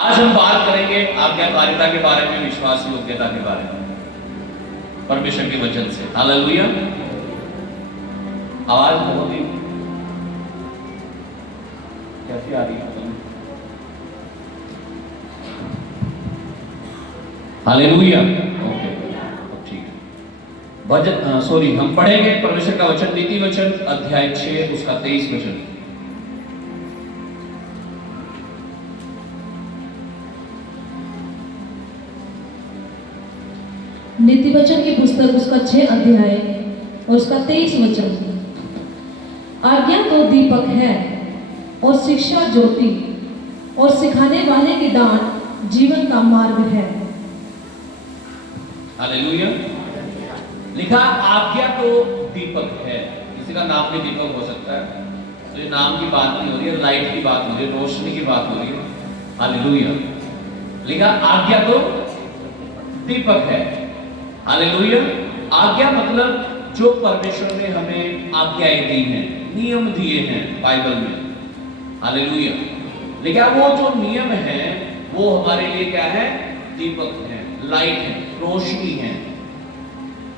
आज हम बात करेंगे आज्ञाकारिता के बारे में, विश्वास योग्यता के बारे में, परमेश्वर के वचन से। हालेलुया। आवाज बहुत ही कैसी आ रही है? हालेलुया। ओके, ठीक है। वचन हम पढ़ेंगे परमेश्वर का वचन, नीति वचन अध्याय 6 उसका 23 वचन। नीति वचन की पुस्तक उसका 6 अध्याय और उसका 23 वचन। आज्ञा तो दीपक है और शिक्षा ज्योति, और सिखाने वाले की डांट जीवन का मार्ग है। हालेलुया। लिखा आज्ञा तो दीपक है। किसी का नाम भी दीपक हो सकता है, तो ये नाम की बात नहीं हो रही है, लाइट की बात हो रही है, रोशनी की बात हो रही है। हालेलुया। लिखा आज्ञा तो दीपक है। हालेलुया। आज्ञा मतलब जो परमेश्वर ने हमें आज्ञाएं दी हैं, नियम दिए हैं बाइबल में। हालेलुया। लेकिन वो जो नियम है वो हमारे लिए क्या है? दीपक है, लाइट है, रोशनी है।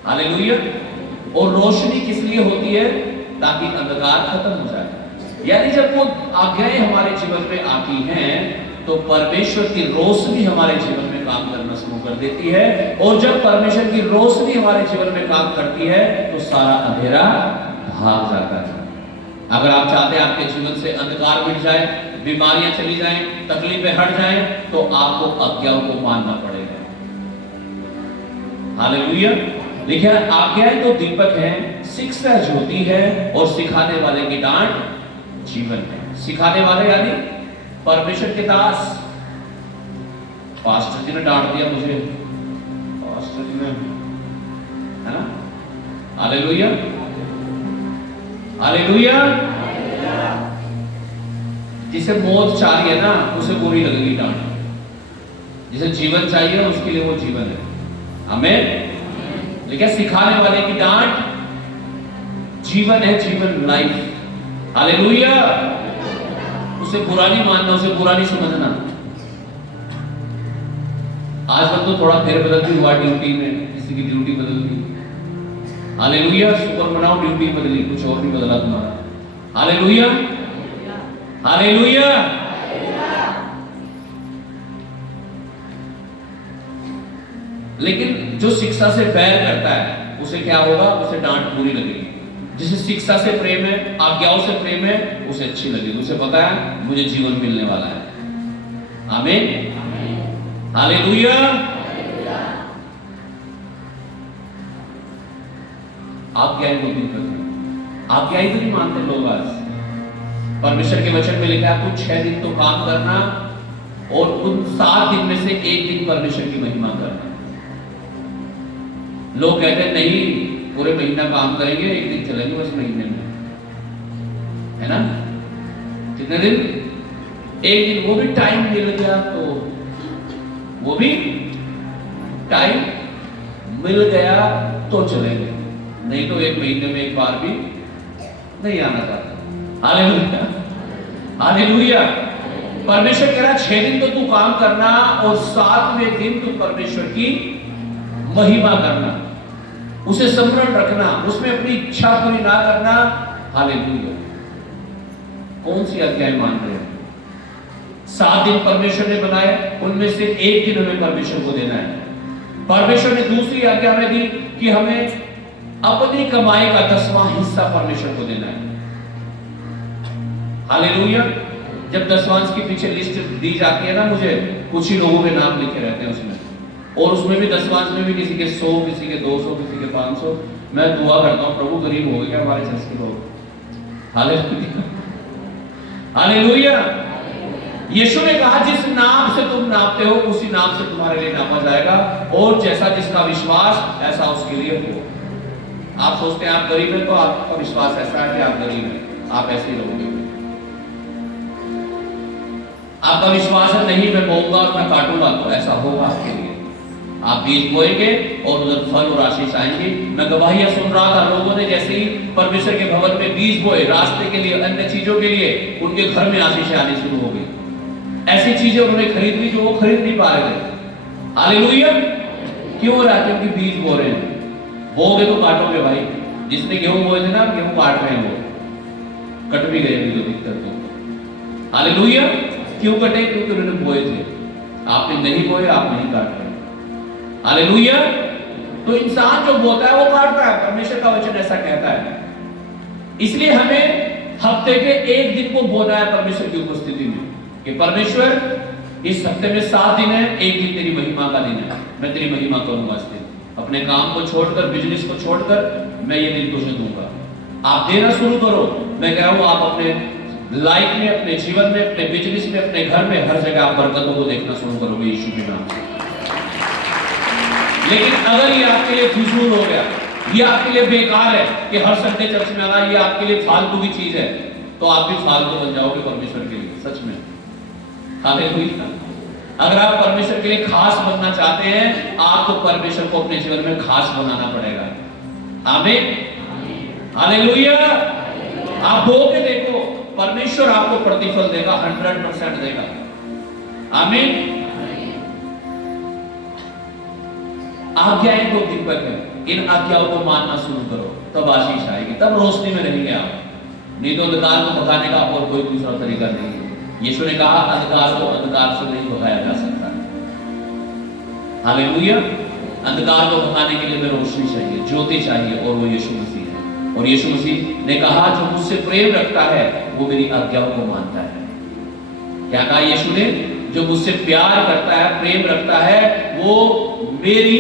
हालेलुया। और रोशनी किस लिए होती है? ताकि अंधकार खत्म हो जाए। यानी जब वो आज्ञाएं हमारे जीवन में आती हैं तो परमेश्वर की रोशनी हमारे जीवन में काम करना शुरू कर देती है, और जब परमेश्वर की रोशनी हमारे जीवन में काम करती है तो सारा अंधेरा भाग जाता है। अगर आप चाहते हैं आपके जीवन से अंधकार मिट जाए, बीमारियां चली जाएं, तकलीफें हट जाएं, तो आपको आज्ञाओं को मानना पड़ेगा। हालेलुया। देखिए आज्ञाएं तो दीपक हैं, शिक्षा ज्योति है, और सिखाने वाले की डांट जीवन है। सिखाने वाले यानी परमेश्वर के दास। पास्टर जी ने डांट दिया मुझे, पास्टर जी ने, है ना? हालेलुया। हालेलुया। जिसे मौत चाहिए ना उसे बुरी लगेगी डांट, जिसे जीवन चाहिए उसके लिए वो जीवन है। आमीन। लेकिन सिखाने वाले की डांट जीवन है, जीवन, लाइफ। हालेलुया। उसे बुरा नहीं मानना, उसे बुरा नहीं समझना। आजकल तो थोड़ा फेरबदल भी हुआ ड्यूटी में, किसी की ड्यूटी बदल गई। हालेलुया। शुक्र मनाओ ड्यूटी बदली, कुछ और नहीं बदला तुम्हारा। हालेलुया। हालेलुया। लेकिन जो शिक्षा से बैर करता है उसे क्या होगा? उसे डांट बुरी लगेगी। जिसे शिक्षा से प्रेम है, आज्ञाओं से प्रेम है, उसे अच्छी लगेगी। उसे पता है मुझे जीवन मिलने वाला है। आमीन। हालेलुया। आज्ञाएं तो दीपक है। आज्ञाएं तो नहीं मानते लोग आज। परमेश्वर के वचन में लिखा है कुछ 6 दिन तो काम करना और उन 7 दिन में से 1 दिन परमेश्वर की महिमा करना। लोग कहते हैं नहीं, पूरे महीना काम करेंगे, 1 दिन चलेंगे बस महीने में, है ना? कितने दिन? 1 दिन। वो भी टाइम मिल गया तो, वो भी टाइम मिल गया तो चलेंगे, नहीं तो 1 महीने में 1 बार भी नहीं आना चाहता। हालेलुया। हालेलुया। परमेश्वर कह रहा 6 दिन तो तू काम करना और 7वें दिन तू परमेश्वर की महिमा करना, उसे स्मरण रखना, उसमें अपनी इच्छा पूरी ना करना। हालेलुया। कौन सी आज्ञाएं मान रहे हैं? 7 दिन परमेश्वर ने बनाए, उनमें से 1 दिन हमें परमेश्वर को देना है। परमेश्वर ने दूसरी आज्ञा हमें दी कि हमें अपनी कमाई का 10वां हिस्सा परमेश्वर को देना है। हालेलुया। जब दशवांश के पीछे लिस्ट दी जाती है ना, मुझे कुछ ही लोगों के नाम लिखे रहते हैं उसमें, और उसमें भी दशवांश में भी किसी के 100, किसी के 200, किसी के 500। मैं दुआ करता हूं प्रभु गरीब हो गया हमारे चर्च के लोग। हालेलुया। हालेलुया। यीशु ने कहा जिस नाम से तुम नापते हो उसी नाम से तुम्हारे लिए नापा जाएगा, और जैसा जिसका विश्वास ऐसा उसके लिए हो। आप सोचते हैं आप गरीब हैं तो आपका विश्वास ऐसा है कि आप गरीब हैं, आप ऐसे ही रहोगे। आपका विश्वास है नहीं मैं बोऊंगा और मैं काटूंगा, तो ऐसा होगा आपके लिए। आप बीज बोएंगे और उधर फल और आशीष आएंगी। मैं गवाहियां सुन रहा था, लोगों ने जैसे ही परमेश्वर के भवन में बीज बोए रास्ते के लिए, अन्य चीजों के लिए, उनके घर में आशीष आनी शुरू हो गई। ऐसी चीजें उन्होंने खरीद ली जो वो खरीद नहीं पा रहे थे। हालेलुया। क्यों हो रहा है? क्योंकि बीज बो रहे हैं। बोगे तो काटोगे भाई। जिसने गेहूं बोए थे ना, गेहूं काट रहे हैं, वो कट भी गए अभी तो दिक्कत तो। हालेलुया। क्यों कटे? क्योंकि उन्होंने बोए थे। आपने नहीं बोए, आप नहीं काट रहे। हालेलुया। तो इंसान जो बोता है वो काटता है, परमेश्वर का वचन ऐसा कहता है। इसलिए हमें हफ्ते के एक दिन को बोना है परमेश्वर की उपस्थिति में, कि परमेश्वर इस हफ्ते में 7 दिन है, एक दिन तेरी महिमा का दिन है, मैं तेरी महिमा करूंगा इस दिन। अपने काम को छोड़कर, बिजनेस को छोड़कर मैं ये दिन तुझे दूंगा। आप देना शुरू करो। मैं कह रहा हूं आप अपने लाइफ में, अपने जीवन में, अपने बिजनेस में, अपने घर में, हर जगह आप बरकतों को देखना शुरू करोगे यीशु के नाम से। लेकिन अगर ये आपके लिए फिजूल हो गया, ये आपके लिए बेकार है कि हर संडे चर्च में आना, ये आपके लिए फालतू की चीज है, तो आप भी फालतू बन जाओगे परमेश्वर के लिए, सच में। हालेलुया। अगर आप परमेश्वर के लिए खास बनना चाहते हैं, आपको परमेश्वर को अपने जीवन में खास बनाना पड़ेगा। आमीन। हालेलुया। आप बोलके देखो, परमेश्वर आपको प्रतिफल देगा, 100% देगा। आमीन। आज्ञाएं तो दीपक है, इन आज्ञाओं को मानना शुरू करो, तब आशीष आएगी, तब रोशनी में रहेंगे आप। नहीं तो अंधकार को भगाने का और कोई दूसरा तरीका नहीं है। यीशु ने कहा अंधकार को अंधकार से नहीं भगाया जा सकता। हालेलुया। अंधकार को भगाने के लिए हमें रोशनी चाहिए, ज्योति चाहिए, और वो यीशु मसीह है। और यीशु मसीह ने कहा जो मुझसे प्रेम रखता है वो मेरी आज्ञाओं को मानता है। क्या कहा यीशु ने? जो मुझसे प्यार करता है, प्रेम रखता है, वो मेरी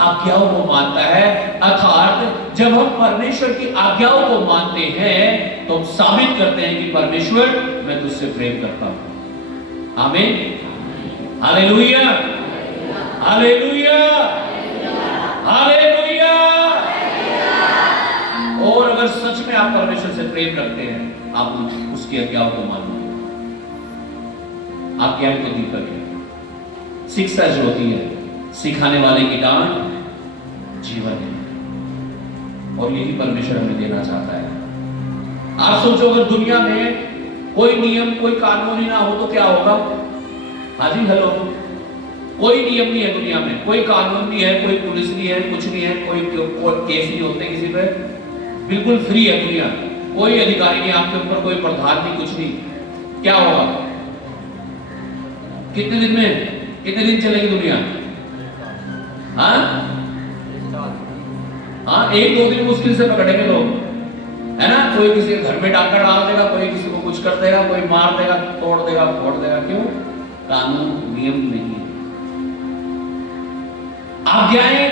आज्ञाओं को मानता है। अर्थात जब हम परमेश्वर की आज्ञाओं को मानते हैं तो हम साबित करते हैं कि परमेश्वर, मैं तुझसे प्रेम करता हूं। आमीन। हालेलुया। हालेलुया। हालेलुया। और अगर सच में आप परमेश्वर से प्रेम रखते हैं, आप उसकी आज्ञाओं को मानो। आज्ञा तो दीपक है, शिक्षा जो होती है, सिखाने वाले की डांट जीवन है, और यही परमेश्वर हमें देना चाहता है। आप सोचो अगर दुनिया में कोई नियम, कोई कानून ही ना हो तो क्या होगा? हाजी हेलो। कोई नियम नहीं है दुनिया में, कोई कानून नहीं है, कोई पुलिस नहीं है, कुछ नहीं है, कोई केस नहीं होते किसी पे, बिल्कुल फ्री है दुनिया। कोई अधिकारी नहीं आपके ऊपर, कोई प्रधान नहीं, कुछ नहीं। क्या होगा? कितने दिन चलेगी दुनिया? हाँ, 1-2 दिन मुश्किल से पकड़ेंगे लोग, है ना। कोई किसी के घर में डाका डाल देगा, कोई किसी को कुछ कर देगा, कोई मार देगा, तोड़ देगा, फोड़ देगा। क्यों? कानून नियम नहीं है। आज्ञाएं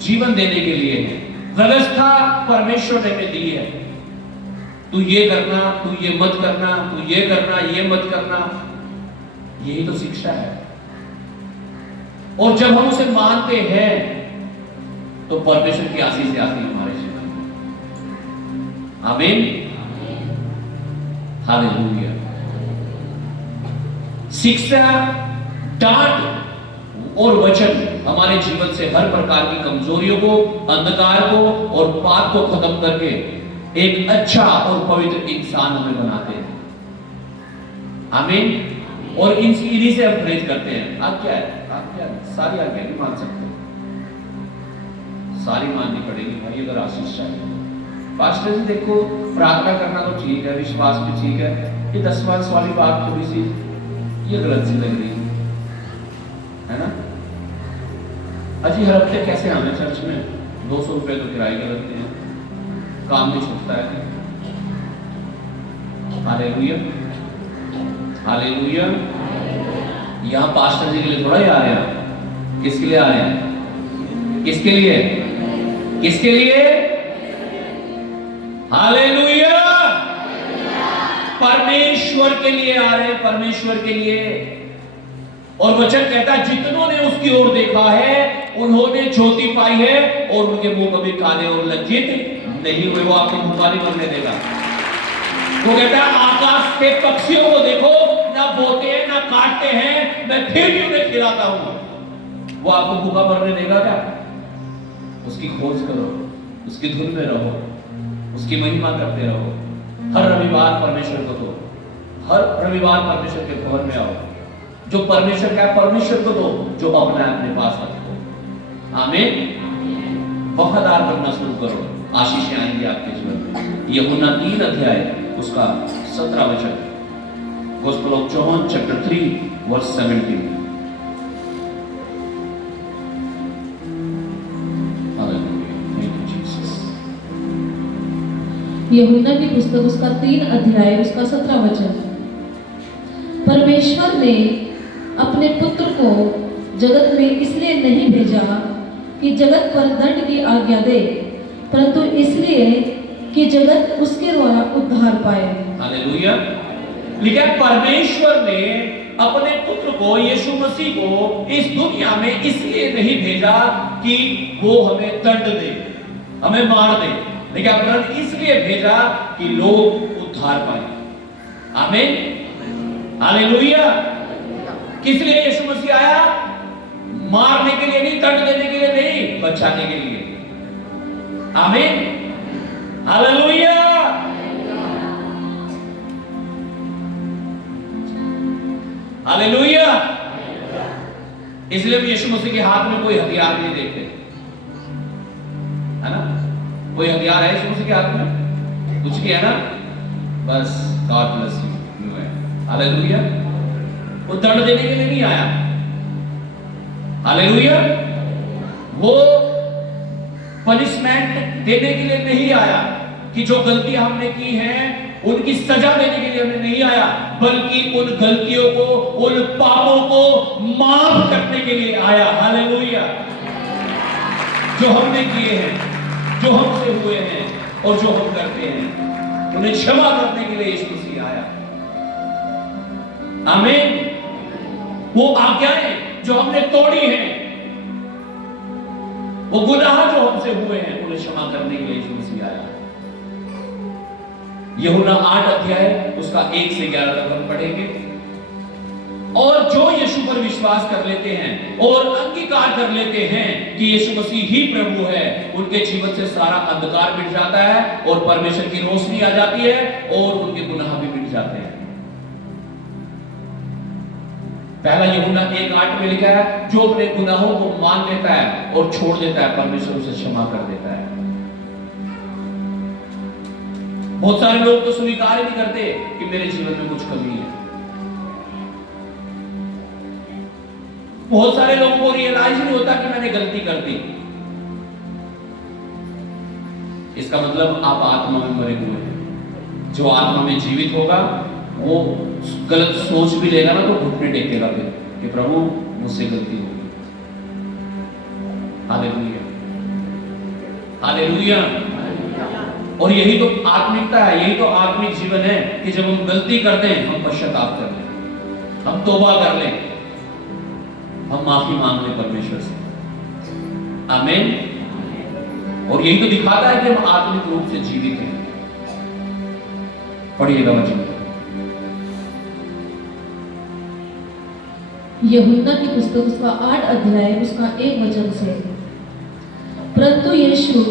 जीवन देने के लिए है, व्यवस्था परमेश्वर ने हमें दी है। तू ये करना, तू ये मत करना, तू ये करना, ये मत करना, यही तो शिक्षा है। और जब हम उसे मानते हैं तो परमेश्वर की आशीष आती है हमारे जीवन में। आमीन। हालेलुया। शिक्षा, डांट और वचन हमारे जीवन से हर प्रकार की कमजोरियों को, अंधकार को और पाप को खत्म करके एक अच्छा और पवित्र इंसान हमें बनाते हैं। आमीन। और इन्हीं से हम प्रेज करते हैं। आज्ञा है, आज्ञा सारी आज्ञा नहीं मान सकते, सारी माननी पड़ेगी भाई अगर आशीष चाहिए। पास्टर जी देखो, प्रार्थना करना तो ठीक है, विश्वास भी ठीक है, ये 10 मास वाली बात थोड़ी सी ये गलत सी लग रही है ना। अजी हर हफ्ते कैसे आना चर्च में? 200 रुपए तो किराए के लगते हैं, काम भी छूटता है। हालेलुया। हालेलुया। यहां पास्टर जी के लिए थोड़ा ही आ रहे हैं, किसके लिए आ रहे हैं? किसके लिए? किसके लिए? हालेलुया। परमेश्वर के लिए आ रहे हैं, परमेश्वर के लिए। और वचन कहता है जितनों ने उसकी ओर देखा है उन्होंने ज्योति पाई है और उनके मुंह कभी काले और लज्जित नहीं हुए। वो आपको भूखा नहीं मरने देगा। वो कहता है आकाश के पक्षियों को देखो, ना बोते हैं ना काटते हैं, मैं फिर भी उन्हें खिलाता हूं। वो आपको भूखा मरने देगा क्या? उसकी खोज करो, उसकी धुन में रहो, उसकी महिमा करते रहो। हर रविवार परमेश्वर को दो, हर रविवार परमेश्वर के भवन में आओ। जो परमेश्वर का है परमेश्वर को दो, जो अपना है अपने पास रखो। आमीन। वफादार बनना शुरू करो, आशीषें आएंगी आपके जीवन में। यूहन्ना 3 अध्याय उसका 17 वचन, Gospel of John chapter 3 verse 17। यूहन्ना की पुस्तक उसका 3 अध्याय उसका 17 वचन। परमेश्वर ने अपने पुत्र को जगत में इसलिए नहीं भेजा कि जगत पर दंड की आज्ञा दे, परंतु इसलिए कि जगत उसके द्वारा उद्धार पाए। हालेलुया। लिखा परमेश्वर ने अपने पुत्र को यीशु मसीह को इस दुनिया में इसलिए नहीं भेजा कि वो हमें दंड दे, हमें मार दे, लेकिन परंतु इसलिए भेजा कि लोग उद्धार पाए। आमीन। हालेलुया। किस लिए यीशु मसीह आया? मारने के लिए नहीं, दंड देने के लिए नहीं, बचाने के लिए। आमीन। हालेलुया। हालेलुया। इसलिए हम यीशु मसीह के हाथ में कोई हथियार नहीं देखते, है ना? कोई हथियार है यीशु मसीह के हाथ में? कुछ भी है ना? बस गॉड ब्लेस यू है। हालेलुया। वो दंड देने के लिए नहीं आया। हालेलुया। वो पनिशमेंट देने के लिए नहीं आया कि जो गलतियां हमने की हैं उनकी सजा देने के लिए हमें नहीं आया, बल्कि उन गलतियों को, उन पापों को माफ करने के लिए आया। हालेलुया। जो हमने किए हैं, जो हमसे हुए हैं और जो हम करते हैं, उन्हें क्षमा करने के लिए यीशु मसीह आया। आमीन। वो आज्ञाएं जो हमने तोड़ी हैं, वो गुनाह जो हमसे हुए हैं, उन्हें क्षमा करने के लिए यीशु मसीह आया। यूहन्ना 8 अध्याय उसका 1 से 11 तक हम पढ़ेंगे। और जो यीशु पर विश्वास कर लेते हैं और अंगीकार कर लेते हैं कि यीशु मसीह ही प्रभु है, उनके जीवन से सारा अंधकार मिट जाता है और परमेश्वर की रोशनी आ जाती है और उनके गुनाह भी मिट जाते हैं। पहला यूहन्ना 1:8 में लिखा है, जो अपने गुनाहों को मान लेता है और छोड़ देता है, परमेश्वर उसे क्षमा कर देता है। बहुत सारे लोग तो स्वीकार ही नहीं करते कि मेरे जीवन में कुछ कमी है। बहुत सारे लोगों को रियलाइज नहीं होता कि मैंने गलती कर दी। इसका मतलब आप आत्मा में मरे हुए हैं। जो आत्मा में जीवित होगा वो गलत सोच भी लेगा ना तो घुटने टेकेगा फिर कि प्रभु मुझसे गलती हो गई। हालेलुया। हालेलुया। और यही तो आत्मिकता है, यही तो आत्मिक जीवन है कि जब हम गलती करते हैं हम पश्चाताप कर लें, हम तौबा कर लें, हम माफी मांग लें परमेश्वर से। आमीन। और यही तो दिखाता है कि हम आत्मिक रूप से जीवित हैं। पढ़िएगा वचन। यूहन्ना की पुस्तक उसका 8 अध्याय उसका 1 वचन से। परंतु यीशु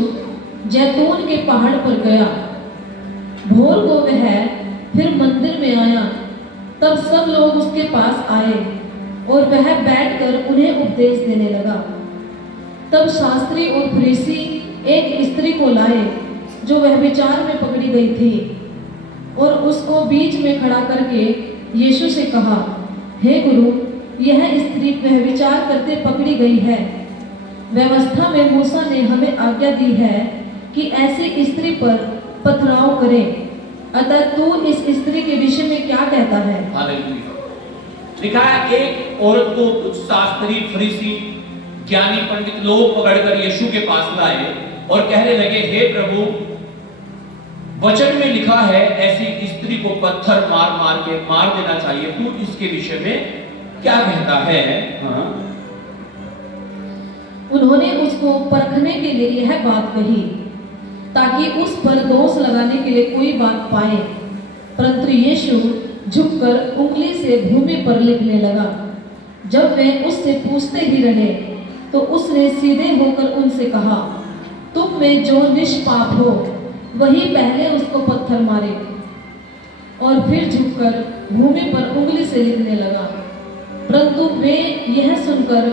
जैतून के पहाड़ पर गया। भोर को वह फिर मंदिर में आया, तब सब लोग उसके पास आए और वह बैठकर उन्हें उपदेश देने लगा। तब शास्त्री और फरीसी एक स्त्री को लाए जो वह विचार में पकड़ी गई थी, और उसको बीच में खड़ा करके यीशु से कहा, हे गुरु, यह स्त्री वह विचार करते पकड़ी गई है। व्यवस्था में मूसा ने हमें आज्ञा दी है कि ऐसी स्त्री पर पथराव करें, अतः तू इस स्त्री के विषय में क्या कहता है? हालेलुया। लिखा है, एक औरत को कुछ शास्त्री, फरीसी, ज्ञानी, पंडित लोग पकड़कर यीशु के पास लाए और कहने लगे, हे प्रभु, वचन में लिखा है ऐसी स्त्री को पत्थर मार मार के मार देना चाहिए, तू इसके विषय में क्या कहता है? हाँ। उन्होंने उसको परखने के लिए यह बात कही ताकि उस पर दोष लगाने के लिए कोई बात पाए, परंतु यीशु झुककर उंगली से भूमि पर लिखने लगा। जब वे उससे पूछते ही रहे तो उसने सीधे होकर उनसे कहा, तुम में जो निष्पाप हो वही पहले उसको पत्थर मारे। और फिर झुककर भूमि पर उंगली से लिखने लगा। परंतु वे यह सुनकर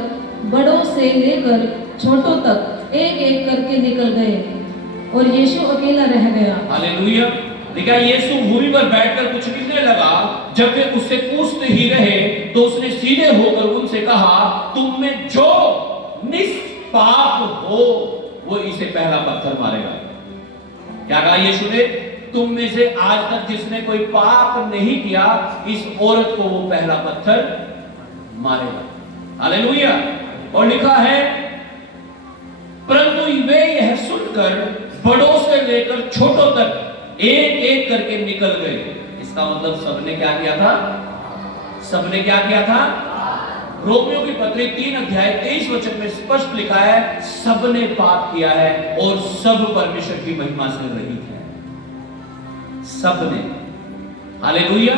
बड़ों से लेकर छोटों तक एक एक करके निकल गए और यीशु अकेला रह गया। हालेलुया। देखा, यीशु भूमि पर बैठकर कुछ लिखने लगा। जब वे उससे पूछते ही रहे तो उसने सीधे होकर उनसे कहा, तुम में जो निष्पाप हो वो इसे पहला पत्थर मारेगा। क्या कहा यीशु ने? तुम में से आज तक जिसने कोई पाप नहीं किया, इस औरत को वो पहला पत्थर मारेगा। हालेलुया। और लिखा है, परंतु वे यह सुनकर बड़ों से लेकर छोटों तक एक एक करके निकल गए। इसका मतलब सबने क्या किया था? सबने क्या किया था? रोमियो की पत्री 3 अध्याय 23 वचन में स्पष्ट लिखा है, सबने पाप किया है और सब परमेश्वर की महिमा से रहित है। सबने। हालेलुया।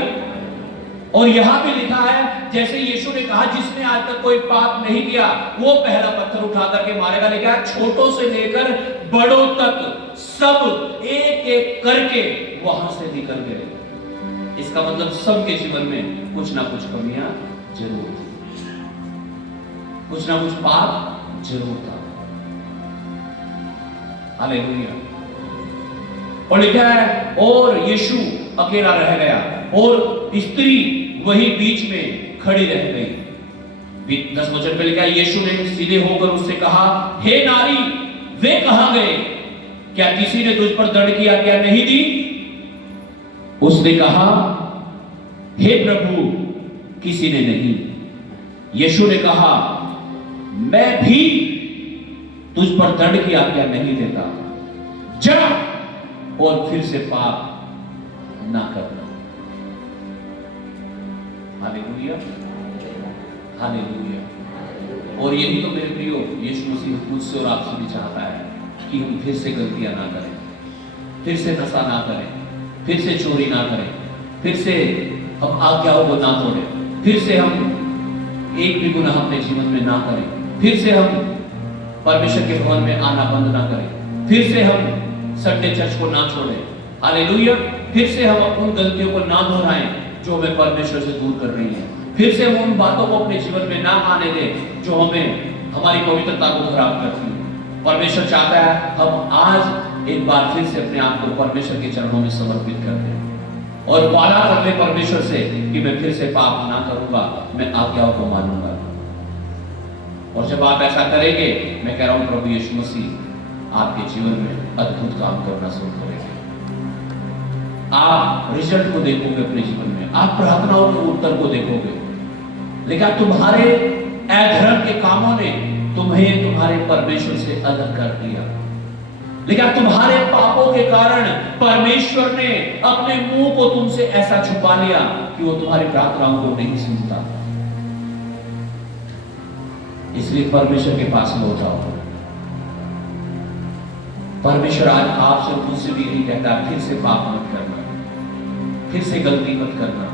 और यहां भी लिखा है, जैसे यीशु ने कहा, जिसने आज तक कोई पाप नहीं किया वो पहला पत्थर उठा करके मारेगा। लिखा है, छोटों से लेकर बड़ों तक सब एक एक करके वहां से निकल गए। इसका मतलब सबके जीवन में कुछ ना कुछ कमियां जरूर थी, कुछ ना कुछ पाप जरूर था। हालेलुया। और लिखा है, और यीशु अकेला रह गया और स्त्री वही बीच में खड़ी रह गई। 10 वचन पे लिखा है, यीशु ने सीधे होकर उससे कहा, हे नारी, वे कहां गए? क्या किसी ने तुझ पर दंड किया क्या नहीं दी? उसने कहा, हे प्रभु, किसी ने नहीं। यीशु ने कहा, मैं भी तुझ पर दंड की आज्ञा नहीं देता, जा और फिर से पाप ना करना। हालेलुया। हालेलुया। और यही तो मेरे प्रियो यीशु मसीह मुझसे और आपसे भी चाहता है कि हम फिर से गलतियां ना करें, फिर से नशा ना करें, फिर से चोरी ना करें, फिर से हम आज्ञाओं को ना तोड़ें, फिर से हम एक भी गुनाह अपने जीवन में ना करें, फिर से हम परमेश्वर के भवन में आना बंद ना करें, फिर से हम संडे चर्च को ना छोड़ें। हालेलुया। फिर से हम उन गलतियों को ना दोहराएं जो हमें परमेश्वर से दूर कर रही है। फिर से हम उन बातों को अपने जीवन में ना आने दें जो हमें हमारी पवित्रता को खराब करती है। परमेश्वर चाहता है हम आज एक बार फिर से अपने आप को परमेश्वर के चरणों में समर्पित कर दें और वादा कर ले परमेश्वर से कि मैं फिर से पाप ना करूंगा, मैं आज्ञाओं को मानूंगा। और जब आप ऐसा करेंगे, मैं कह रहा हूं प्रभु यीशु मसीह आपके जीवन में अद्भुत काम करना शुरू करेंगे। आप रिजल्ट को देखोगे अपने जीवन में, आप प्रार्थनाओं के उत्तर को देखोगे। लेकिन तुम्हारे अधर्म के कामों ने तुम्हें तुम्हारे परमेश्वर से अलग कर दिया। लेकिन तुम्हारे पापों के कारण परमेश्वर ने अपने मुंह को तुमसे ऐसा छुपा लिया कि वो तुम्हारी प्रार्थनाओं को नहीं सुनता। इसलिए परमेश्वर के पास लौट जाओ। परमेश्वर आज आपसे मुझसे भी यही कहता है, फिर से पाप मत करना, फिर से गलती मत करना।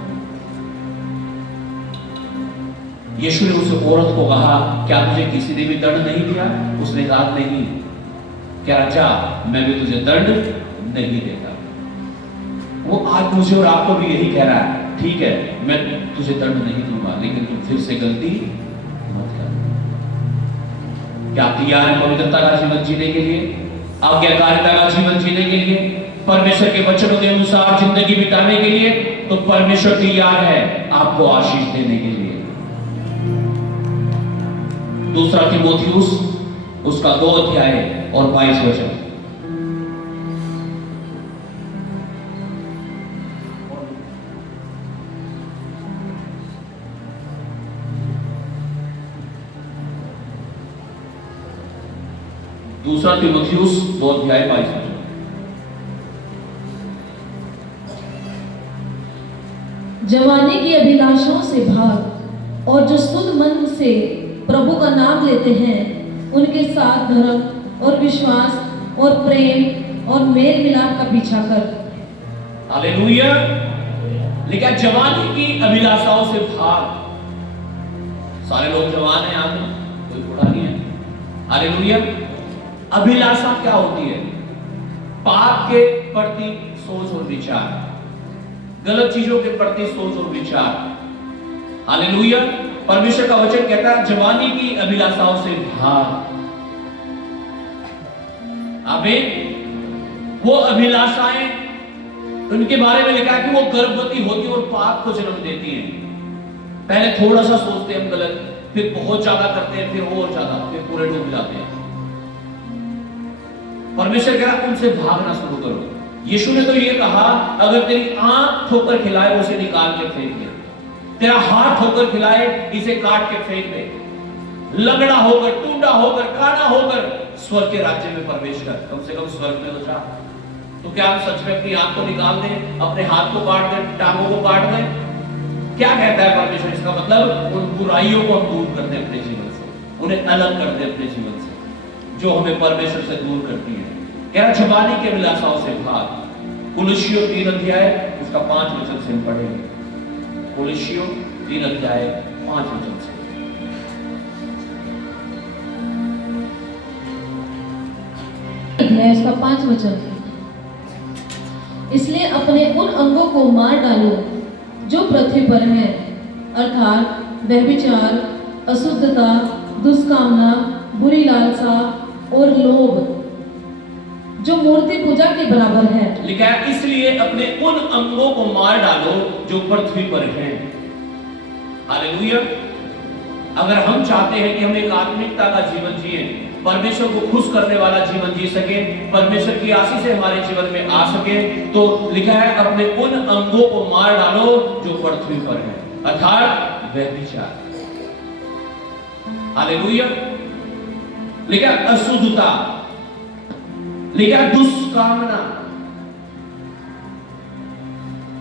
यीशु ने उस औरत को कहा, क्या तुझे किसी ने भी दंड नहीं दिया? उसने कहा नहीं। क्या जा, मैं भी तुझे दंड नहीं देता। वो आज मुझे और आपको भी यही कह रहा है, ठीक है मैं तुझे दंड नहीं दूंगा, लेकिन तुम फिर से गलती मत कर। क्या तैयार है पवित्रता का जीवन जीने के लिए, आज्ञाकारिता का जीवन जीने के लिए, परमेश्वर के वचनों के अनुसार जिंदगी बिताने के लिए? तो परमेश्वर तैयार है आपको आशीष देने के लिए। दूसरा तीमुथियुस उसका 2 अध्याय और 22 वचन। दूसरा तीमुथियुस 2 अध्याय 22 वचन। जवानी की अभिलाषाओं से भाग, और जो शुद्ध मन से प्रभु का नाम लेते हैं उनके साथ धर्म और विश्वास और प्रेम और मेल मिलाप का पीछा कर। हालेलुया। लेकिन जवानी की अभिलाषाओं से भाग। सारे लोग जवान हैं, यहाँ कोई बूढ़ा नहीं है। हालेलुया। अभिलाषा क्या होती है? पाप के प्रति सोच और विचार, गलत चीजों के प्रति सोच और विचार। हालेलुया। परमेश्वर का वचन कहता है जवानी की अभिलाषाओं से भाग। आमीन। वो अभिलाषाएं, उनके बारे में लिखा है कि वो गर्भवती होती है और पाप को जन्म देती हैं। पहले थोड़ा सा सोचते हैं हम गलत, फिर बहुत ज्यादा करते हैं, फिर और ज्यादा, फिर पूरे डूब जाते हैं। परमेश्वर कह रहा है उनसे भागना शुरू करो। यीशु ने तो ये कहा अगर तेरी आंख ठोकर खिलाए उसे निकाल के फेंक दे, तेरा हाथ ठोकर खिलाए इसे काट के फेंक दे, लंगड़ा होकर, टूंडा होकर, काना होकर स्वर्ग के राज्य में प्रवेश कर। कम से कम स्वर्ग में तो जा। तो क्या हम सच में अपनी आंख को निकाल दें, अपने हाथ को काट दें, टांगों को काट दें? क्या कहता है परमेश्वर? इसका मतलब उन बुराइयों को हम दूर कर दें अपने जीवन से, उन्हें अलग कर दें अपने जीवन से, जो हमें परमेश्वर से दूर करती है। कह रहा जवानी के अभिलाषाओं से भाग। कुलुस्सियों 3 अध्याय उसका 5 वचन से हम पढ़ेंगे। कुलुस्सियों 3 अध्याय 5 वचन से। इसका 5 वचन, इसलिए अपने उन अंगों को मार डालो जो पृथ्वी पर हैं, अर्थात व्यभिचार, अशुद्धता, दुष्कामना, बुरी लालसा और लोभ, जो मूर्ति पूजा के बराबर है। लिखा है इसलिए अपने उन अंगों को मार डालो जो पृथ्वी पर हैं। हालेलुया। अगर हम चाहते हैं कि हम एक आत्मिकता का जीवन जिए, परमेश्वर को खुश करने वाला जीवन जी सके, परमेश्वर की आशीष से हमारे जीवन में आ सके, तो लिखा है अपने उन अंगों को मार डालो जो पृथ्वी पर है, अर्थात व्यभिचार। हालेलुया। लिखा अशुद्धता, लिखा दुष्कामना,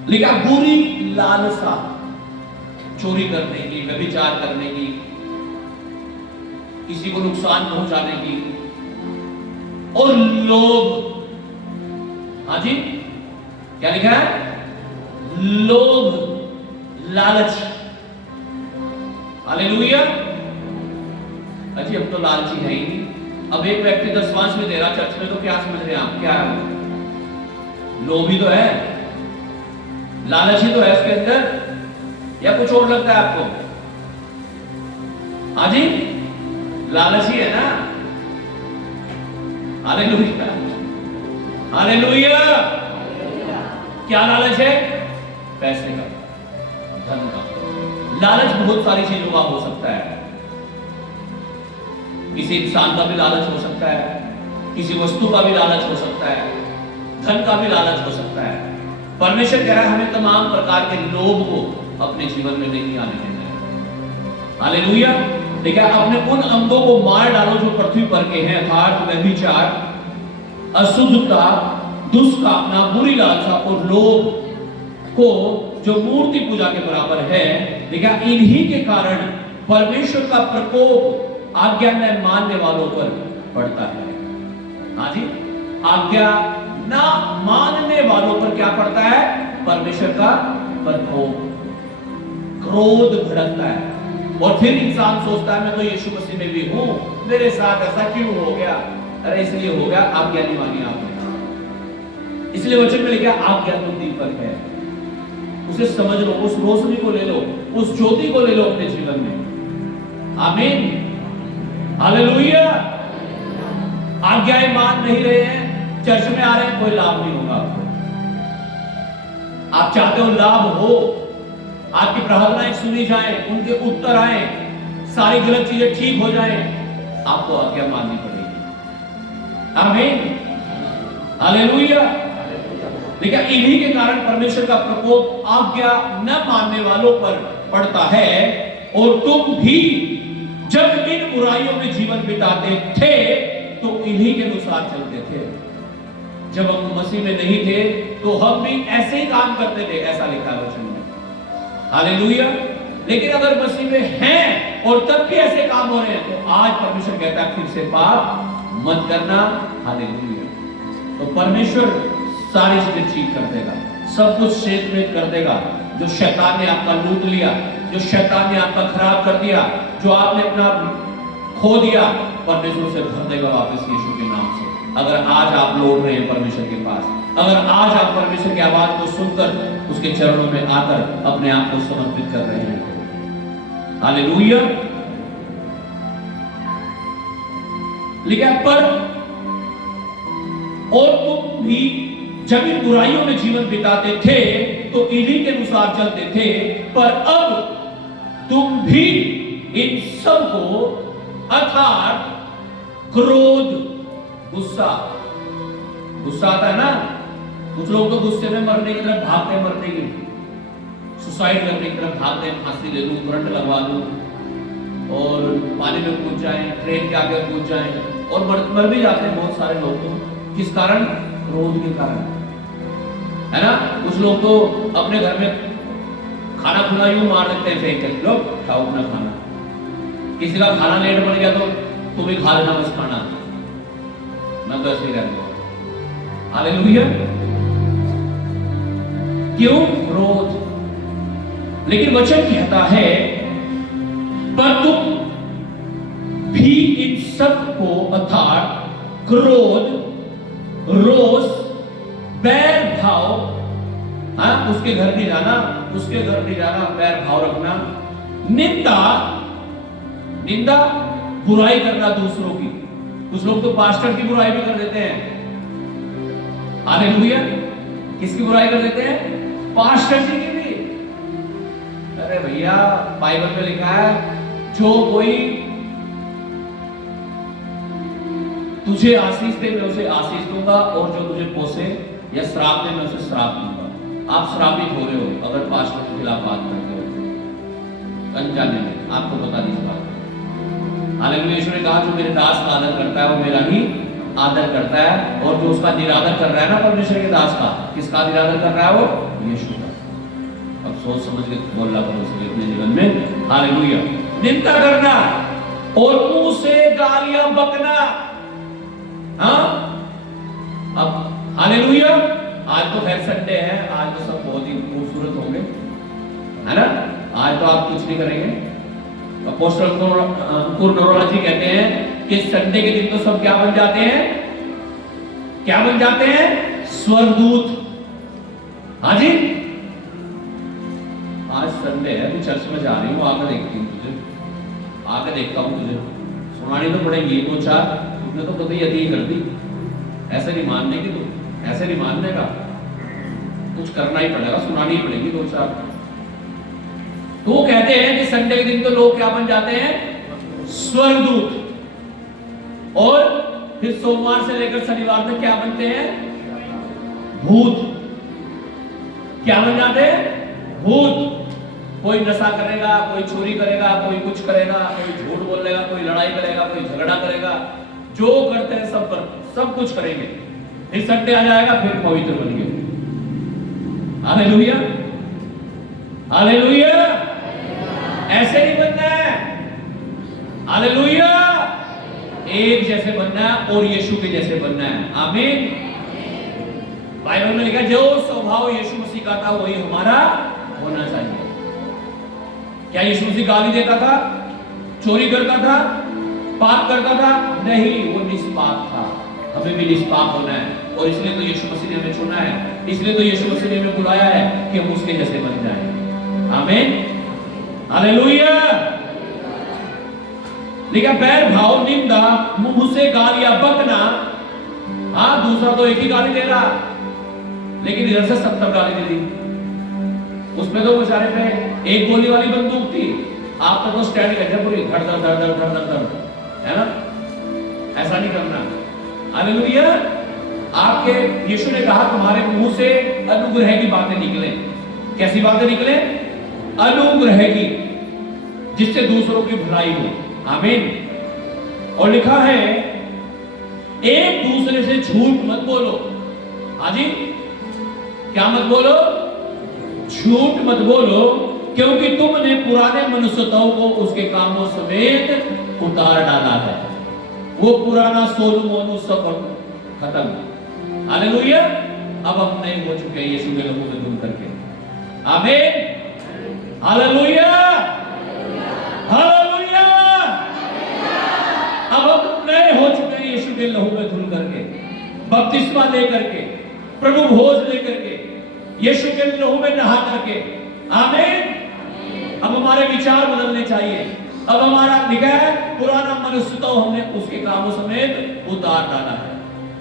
लिखा बुरी लालसा, चोरी करने की, व्यभिचार करने की, किसी को नुकसान पहुंचाने की, और लोभ। हाँ जी, क्या लिखा है? लोभ, लालच। हालेलुया। अजी अब तो लालची है ही नहीं। अब एक व्यक्ति 10वांश में दे रहा चर्च में, तो क्या समझ रहे हैं आप? क्या है? लोभी तो है, लालची तो है उसके अंदर, या कुछ और लगता है आपको? हाँ जी, लालची है ना। Hallelujah, hallelujah. क्या लालच है? पैसे का, धन का। लालच बहुत सारी चीजों का हो सकता है। किसी इंसान का भी लालच हो सकता है, किसी वस्तु का भी लालच हो सकता है, धन का भी लालच हो सकता है। परमेश्वर कह रहा है हमें तमाम प्रकार के लोभ को अपने जीवन में नहीं आने देना है। हालेलुया। देखा, अपने उन अंगों को मार डालो जो पृथ्वी पर के हैं, अर्थात व्यभिचार, अशुद्धता, दुष्कामना, बुरी लालसा और लोभ को जो मूर्ति पूजा के बराबर है। देखा, इन्हीं के कारण परमेश्वर का प्रकोप आज्ञा न मानने वालों पर पड़ता है। हाँ जी, आज्ञा ना मानने वालों पर क्या पड़ता है? परमेश्वर का प्रकोप, क्रोध भड़कता है। और फिर इंसान सोचता है मैं तो यीशु मसीह में भी हूं, मेरे साथ ऐसा क्यों हो गया? अरे इसलिए हो गया आज्ञा नहीं मानी आपने। इसलिए वचन में लिखा आज्ञा तो दीपक है, उसे समझ लो, उस रोशनी को ले लो, उस ज्योति को ले लो अपने जीवन में। आमीन, हालेलुया। आज्ञाएं मान नहीं रहे हैं, चर्च में आ रहे हैं, कोई लाभ नहीं होगा आपको। आप चाहते हो लाभ हो, आपकी प्रार्थनाएं सुनी जाएं, उनके उत्तर आए, सारी गलत चीजें ठीक हो जाएं, आपको आज्ञा माननी पड़ेगी। आमीन, हालेलुया। देखिए, इन्हीं के कारण परमेश्वर का प्रकोप आज्ञा न मानने वालों पर पड़ता है। और तुम भी जब इन बुराइयों में जीवन बिताते थे तो इन्हीं के अनुसार चलते थे। जब हम मसीह में नहीं थे तो हम भी ऐसे ही काम करते थे, ऐसा लिखा है वचन में। हालेलुया। लेकिन अगर मसीह में हैं और तब भी ऐसे काम हो रहे हैं तो आज परमेश्वर कहता है फिर से पाप मत करना। हालेलुया। तो परमेश्वर सारी चीजें ठीक कर देगा, सब कुछ सेतमेत कर देगा। जो शैतान ने आपका लूट लिया, जो शैतान ने आपका खराब कर दिया, जो आपने अपना खो दिया, परमेश्वर से भर देगा वापस यीशु के नाम से। अगर आज आप लौट रहे हैं परमेश्वर के पास, अगर आज आप परमेश्वर की आवाज को सुनकर उसके चरणों में आकर अपने आप को समर्पित कर रहे हैं, हालेलुया। लिखा है, पर और तुम भी जब इन बुराइयों में जीवन बिताते थे तो इन्हीं के अनुसार चलते थे, पर अब तुम भी इन सब को अर्थात क्रोध, गुस्सा आता है ना, कुछ लोग तो गुस्से में मरने की तरफ भागते हैं, मरने की सुसाइड करने की तरफ भागते हैं, फांसी ले लूं, करंट लगवा लूं और पानी में कूद जाएं, ट्रेन के आगे कूद जाएं और मर भी जाते हैं बहुत सारे लोग। तो किस कारण? क्रोध के कारण, है ना। कुछ लोग तो अपने घर में खाना खुला यूं मार देते हैं, फेंक कर, लो खाओ अपना खाना। किसी का खाना लेट बन गया तो तुम ही खा लेना बस खाना, मैं तो ऐसे ही रहता हूं। हालेलुया। क्यों? क्रोध। लेकिन वचन कहता है, पर तुम भी इन सब को अर्थात क्रोध, रोष, बैर भाव, हाँ, उसके घर नहीं जाना, उसके घर नहीं जाना, बैर भाव रखना, निंदा, बुराई करना दूसरों की। कुछ लोग तो पास्टर की बुराई भी कर देते हैं। हालेलुया। किसकी बुराई कर देते हैं? पास्टर जी की भी। अरे भैया, बाइबल में लिखा है, जो कोई तुझे आशीष दे मैं उसे आशीष दूंगा, और जो तुझे कोसे या श्राप दे मैं उसे श्राप दूंगा। आप श्रापित हो रहे हो अगर पास्टर के खिलाफ बात करते हो, अनजाने में। आपको बता दी इस बात। हालेलुया। यीशु ने कहा, जो मेरे दास का आदर करता है वो मेरा ही आदर करता है, और जो उसका निरादर कर रहा है ना परमेश्वर के दास का, किसका निरादर कर रहा है? वो यीशु का। अब सोच समझ के बोलना पड़ेगा अपने जीवन में। हालेलुया। निंदा करना और मुंह से गालियां बकना। हाँ, अब हालेलुया। आज तो खैर संडे है, आज तो सब बहुत ही खूबसूरत होंगे, है ना। आज तो आप कुछ नहीं करेंगे। अपोस्टल कुर्नोलॉजी कहते हैं कि संडे के दिन तो सब क्या बन जाते हैं? क्या बन जाते हैं? स्वर्गदूत। हाँ जी, आज संडे है, मैं चर्च में जा रही हूँ, आकर देखती हूँ तुझे, आकर देखता हूँ तुझे, सुनानी तो पड़ेगी दो चार। तुमने तो कभी यदि कर दी, ऐसे नहीं मानने की, तो ऐसे नहीं मानने का, कुछ करना ही पड़ेगा, सुनानी ही पड़ेगी दो चार। तो वो कहते हैं कि संडे के दिन तो लोग क्या बन जाते हैं? स्वर्गदूत। और फिर सोमवार से लेकर शनिवार तक क्या बनते हैं? भूत। क्या बन जाते हैं? भूत। कोई नशा करेगा, कोई चोरी करेगा, कोई कुछ करेगा, कोई झूठ बोलेगा, कोई लड़ाई करेगा, कोई झगड़ा करेगा, जो करते हैं सब पर सब कुछ करेंगे। फिर संडे आ जाएगा, फिर पवित्र बनेंगे। Hallelujah, hallelujah. ऐसे नहीं बनना है। हालेलुया। एक जैसे बनना है और यीशु के जैसे बनना है। आमीन। बाइबल में लिखा, जो स्वभाव यीशु मसीह का था वही हमारा होना चाहिए। क्या यीशु मसीह गाली देता था, चोरी करता था, पाप करता था? नहीं, वो निष्पाप था। हमें भी निष्पाप होना है, और इसलिए तो यीशु मसीह ने हमें चुना है, इसलिए तो यीशु मसीह ने हमें बुलाया है कि हम उसके जैसे बन जाएं। आमीन, हालेलुया। लेकिन बैर भाव, निंदा, मुंह से गालियां बकना। हाँ, दूसरा तो एक ही गाली दे रहा, लेकिन इधर से 70 गाली दे दी। उसमें तो बेचारे पे एक गोली वाली बंदूक थी, आप तो स्टैंड कर दिया पूरी, धड़ धड़ धड़ धड़ धड़ धड़ धड़, है ना। ऐसा नहीं करना। हालेलुया। आपके यीशु ने कहा, तुम्हारे मुंह से अनुग्रह की बातें निकले। कैसी बातें निकले? अनुग्रह की, जिससे दूसरों की भलाई हो। आमीन। और लिखा है, एक दूसरे से झूठ मत बोलो। हाजी, क्या मत बोलो? झूठ मत बोलो, क्योंकि तुमने पुराने मनुष्यताओं को उसके कामों समेत उतार डाला है। वो पुराना सोनू मोनू सब खत्म। हालेलुया। अब हम नए हो चुके हैं यीशु के लहू में धुल करके। आमीन, हालेलुया, हालेलुया। अब हम नए हो चुके हैं यीशु के लहू में धुल करके, बपतिस्मा लेकर के, प्रभु भोज लेकर के, यीशु के लहू में नहा करके। आमीन। अब हमारे विचार बदलने चाहिए। अब हमारा निगाह पुराना मनुष्यत्व हमने उसके कामों समेत उतार डाला है।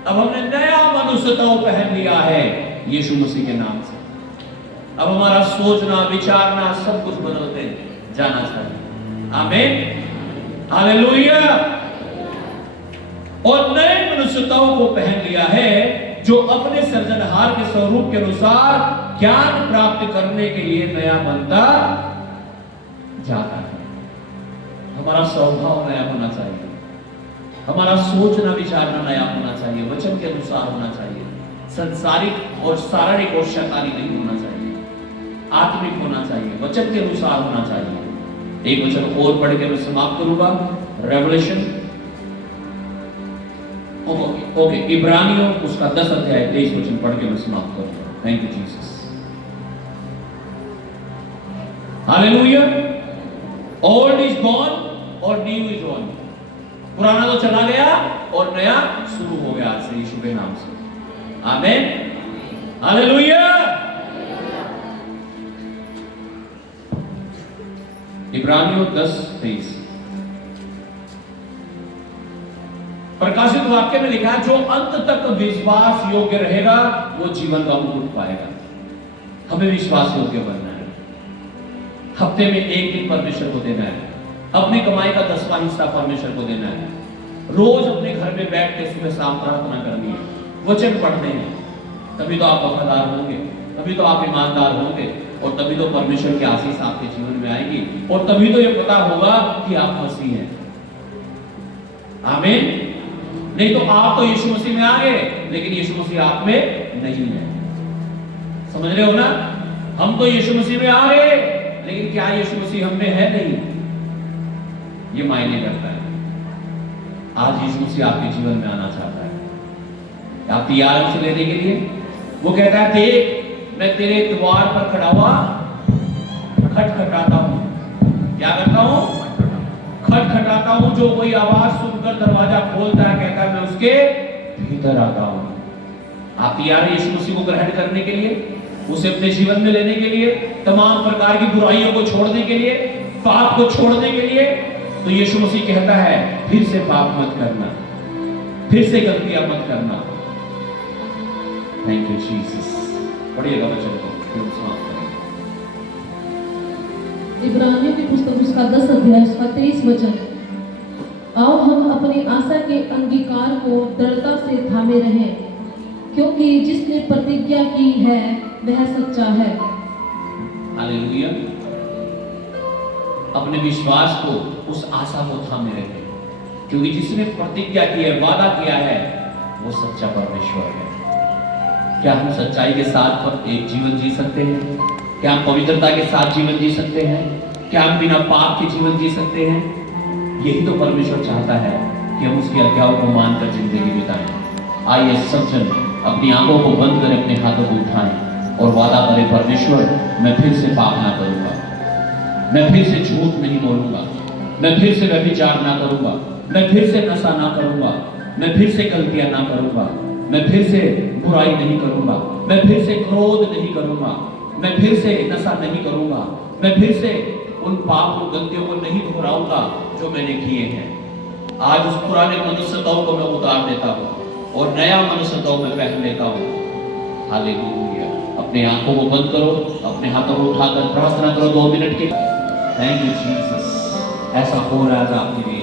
अब हमने नया मनुष्यत्व पहन लिया है यीशु मसीह के नाम से। अब हमारा सोचना विचारना सब कुछ बदलते जाना चाहिए। आमीन, हालेलुया। और नए मनुष्यत्व को पहन लिया है जो अपने सृजनहार के स्वरूप के अनुसार ज्ञान प्राप्त करने के लिए नया बनता जाता है। हमारा स्वभाव नया होना चाहिए, हमारा सोचना विचारना नया होना चाहिए, वचन के अनुसार होना चाहिए, संसारिक और शारीरिक और शैतानी नहीं होना चाहिए, आत्मिक होना चाहिए, वचन के अनुसार होना चाहिए। एक वचन और पढ़ के मैं समाप्त करूंगा। रेवलेशन ओके, इब्रानियों उसका 10 अध्याय 23 वचन पढ़ के मैं समाप्त करूंगा। Thank you Jesus, hallelujah. Old is gone और न्यू इज ऑन। पुराना तो चला गया और नया शुरू हो गया आज से यीशु के नाम से। आमीन, हालेलुया। इब्रानियों 10:23 प्रकाशित वाक्य में लिखा है, जो अंत तक विश्वास योग्य रहेगा वो जीवन का मुकुट पाएगा। हमें विश्वास योग्य बनना है। हफ्ते में एक दिन परमेश्वर को देना है, अपनी कमाई का 10वां हिस्सा परमेश्वर को देना है, रोज अपने घर में बैठ के सुबह शाम प्रार्थना करनी है, वचन पढ़ने हैं। तभी तो आप वफादार होंगे, तभी तो आप ईमानदार होंगे, और तभी तो परमेश्वर की आशीष आपके जीवन में आएगी, और तभी तो ये पता होगा कि आप मसीह हैं। आमीन। नहीं तो आप तो यीशु मसीह में आ गए, लेकिन यीशु मसीह आप में नहीं है। समझ रहे हो ना? हम तो यीशु मसीह में आ गए, लेकिन क्या यीशु मसीह हम में है? नहीं। ये मायने करता है। आज यीशु मसीह आपके जीवन में आना चाहता है। आप तैयार हैं उसे लेने के लिए? वो कहता है, देख मैं तेरे द्वार पर खड़ा हुआ खटखटाता हूं। क्या करता हूं? खटखटाता हूं। जो कोई आवाज सुनकर दरवाजा खोलता है, कहता है मैं उसके भीतर आता हूं। आप तैयार हैं यीशु मसीह को ग्रहण करने के लिए, उसे अपने जीवन में लेने के लिए, तमाम प्रकार की बुराइयों को छोड़ने के लिए, पाप को छोड़ने के लिए? तो यीशु मसीह कहता है, फिर से पाप मत करना, फिर से गलतियां मत करना। Thank you Jesus. पढ़िएगा वचन को, फिर समाप्त करेंगे। इब्रानियों की पुस्तक उसका 10 अध्याय उसका 23 वचन। आओ हम अपनी आशा के अंगीकार को दृढ़ता से थामे रहें, क्योंकि जिसने प्रतिज्ञा की है वह सच्चा है। हालेलुया। अपने विश्वास को, उस आशा को थामे रखें, क्योंकि जिसने प्रतिज्ञा की है, वादा किया है, वो सच्चा परमेश्वर है। क्या हम सच्चाई के साथ एक जीवन जी सकते हैं? क्या हम पवित्रता के साथ जीवन जी सकते हैं? क्या हम बिना पाप के जीवन जी सकते हैं? यही तो परमेश्वर चाहता है कि हम उसकी आज्ञाओं को मानकर जिंदगी बिताएं। आइए सब जन अपनी आंखों को बंद करें, अपने हाथों को उठाएं और वादा करें, परमेश्वर मैं फिर से पाप ना करूंगा, मैं फिर से झूठ नहीं बोलूंगा, मैं फिर से व्यभिचार ना करूंगा, मैं फिर से नशा ना करूंगा, मैं फिर से गलतियां ना करूंगा, मैं फिर से बुराई नहीं करूंगा, मैं फिर से क्रोध नहीं करूंगा, मैं फिर से नशा नहीं करूंगा, मैं फिर से उन पाप और गलतियों को नहीं दोहराऊंगा जो मैंने किए हैं। आज उस पुराने मनुष्यत्व को मैं उतार देता हूँ और नया मनुष्यत्व मैं पहन लेता हूँ। हालेलुया। अपने आंखों को बंद करो, अपने हाथों को उठाकर प्रार्थना करो 2 मिनट के। Thank you Jesus. ऐसा हो रहा है आपके लिए।